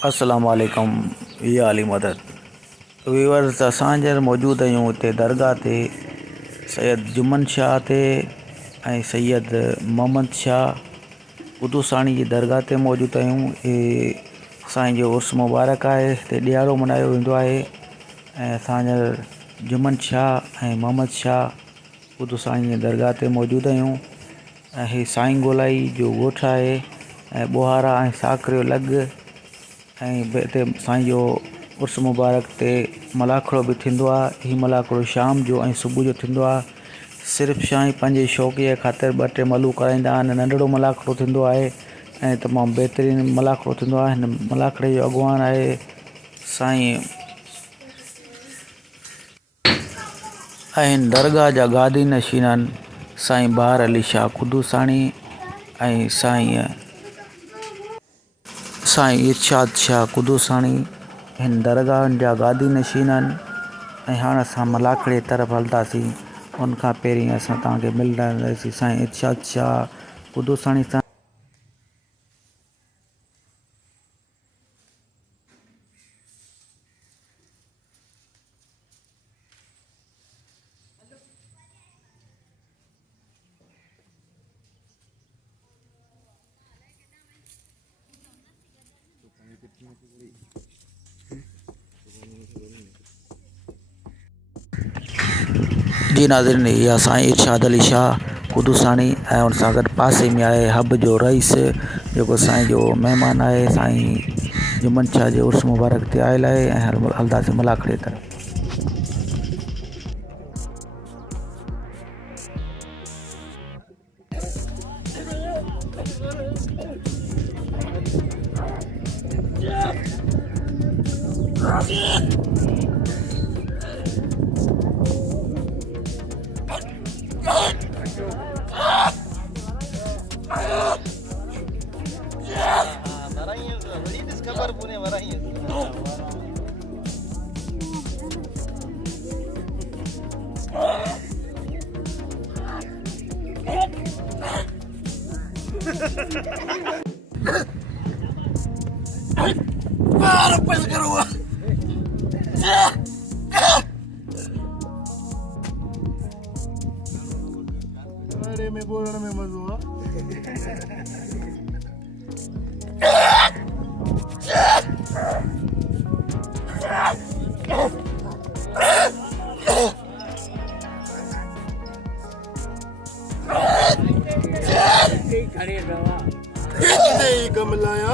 अस्सलाम वालेकुम या अली मदद व्यूअर्स असांजे मौजूद आहियूं हिते दरगाह ते सैयद जुम्मन शाह ते ऐं सैयद मोहम्मद शाह qudusani जी दरगाह ते मौजूद आहियूं। साईं जो उर्स मुबारक आहे, हिते ॾियारो मल्हायो वेंदो आहे ऐं असांजा जुम्मन शाह ऐं मोहम्मद शाह qudusani जी दरगाह ते मौजूद आहियूं। ऐं हीउ साईं गोलाई जो ॻोठु आहे ऐं ॿुहारा ऐं साकरियो लॻ ऐं हिते साईं जो उर्स मुबारक ते मलाखड़ो बि थींदो आहे। हीउ मलाखड़ो शाम जो ऐं सुबुह जो थींदो आहे। सिर्फ़ु साईं पंहिंजे शौक़ीअ ख़ातिर 2-3 मलू कराईंदा आहिनि। नंढिड़ो मलाखड़ो थींदो आहे ऐं तमामु बहितरीनु मलाखड़ो थींदो आहे। हिन मलाखड़े जो अॻुवान आहे साईं ऐं हिन दरगाह जा गादी नशीन आहिनि साईं बहार अली शाह qudusani ऐं साईं इरशाद शाह qudusani हिन दरगाहनि जा गादी नशीन आहिनि। ऐं हाणे असां मलाखड़े तरफ़ हलंदासीं। उनखां पहिरीं असां तव्हांखे मिलंदासीं साईं इरशाद शाह qudusani सां। जी नाज़रीन, इहा साईं इरशाद अली शाह qudusani ऐं उन सां गॾु पासे में आहे हब जो रईस जेको साईं जो महिमान आहे। साईं जुम्मन शाह जे उर्स मुबारक ते आयल आहे ऐं हलंदासीं मलाखड़े तरफ़। में बोलने में मज़ो आ। कम लाया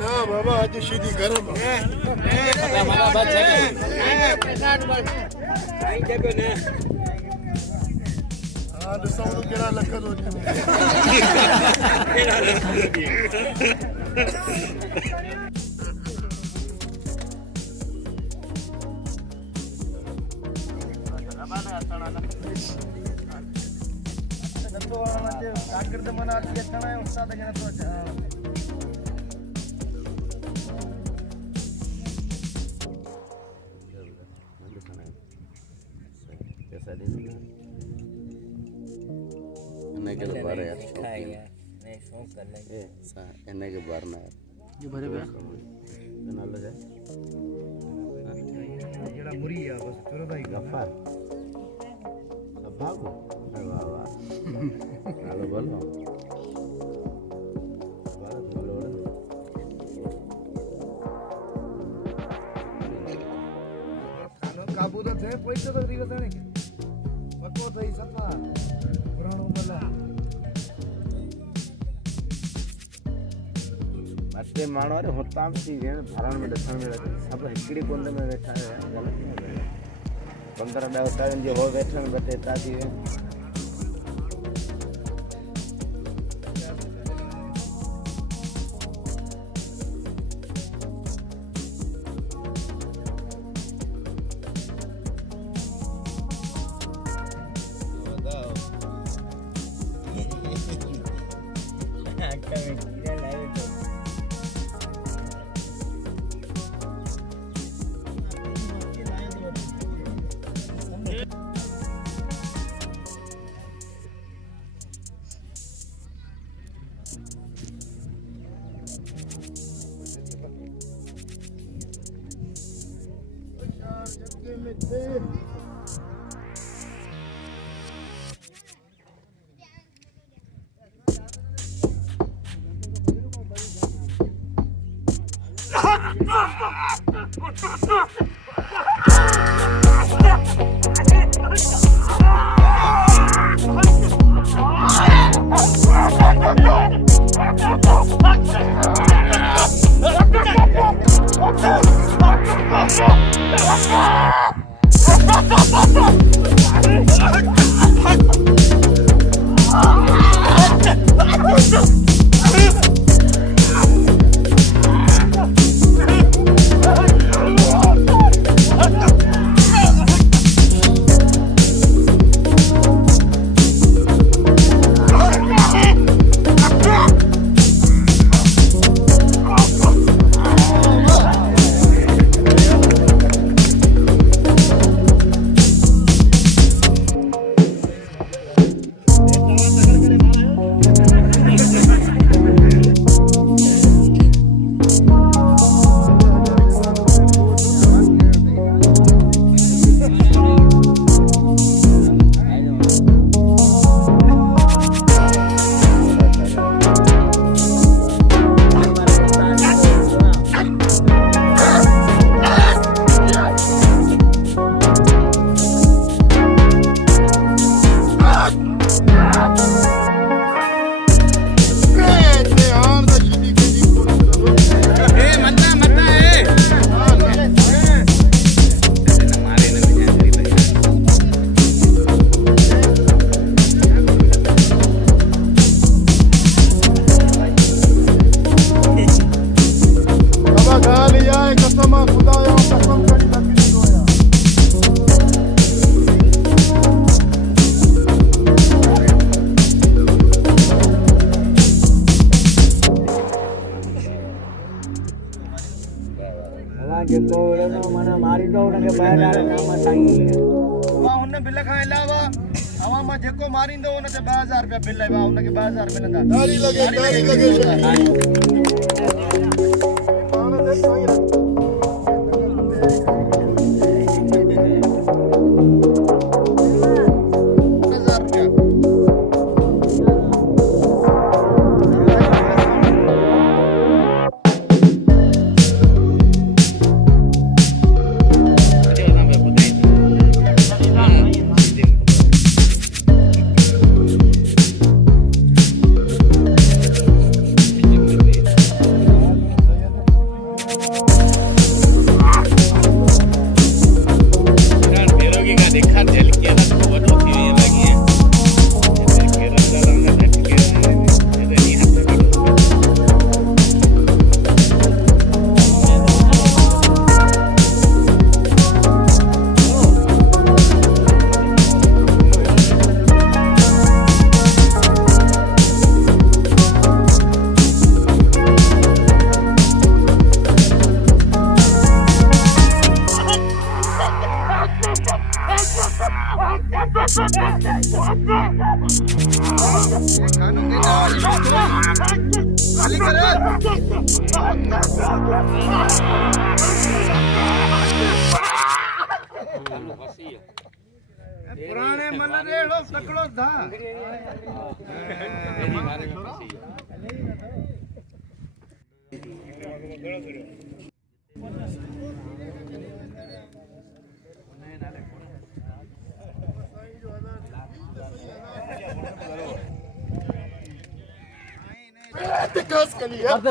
ना बाबा आज शीदी गरम केड़ा लख दो के बारे यार नहीं शौक कर ले एने के बारे ना ये भरे पे ना ले जाए जेड़ा मुरी है बस तोरे भाई गफार सब भागो वाह वाह हेलो बोलो भारत बोलो खानो काबू तो थे पैसे तो दिवस है के पक्को तो ही सफा पुरानो मला अटे मानो रे होताम सी भेण भरण में ॾसण में सब हिकड़ी कुंड में वेठा है गलत नहीं है 15-10 साल जो हो वेठन बटे तादी है जेको मारींदो उन ते 2000 रुपया बिल आहे उन खे 2000 मिलंदा ताली लगे पुराने मन रेड़ो तकड़ो था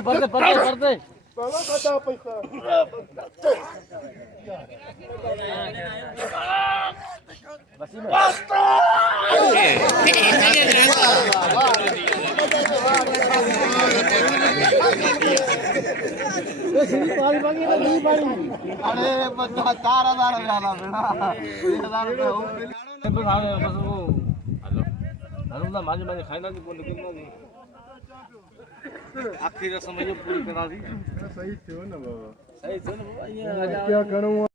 पढ़ते पहला खाता पैसा अरे बच्चा 4000 वाला बेटा 3000 रुपया माजे खाइना नहीं बोल आखिरी रस्म पूरी करा दी सही थियो ना बाबा सही थियो ना बाबा क्या करूं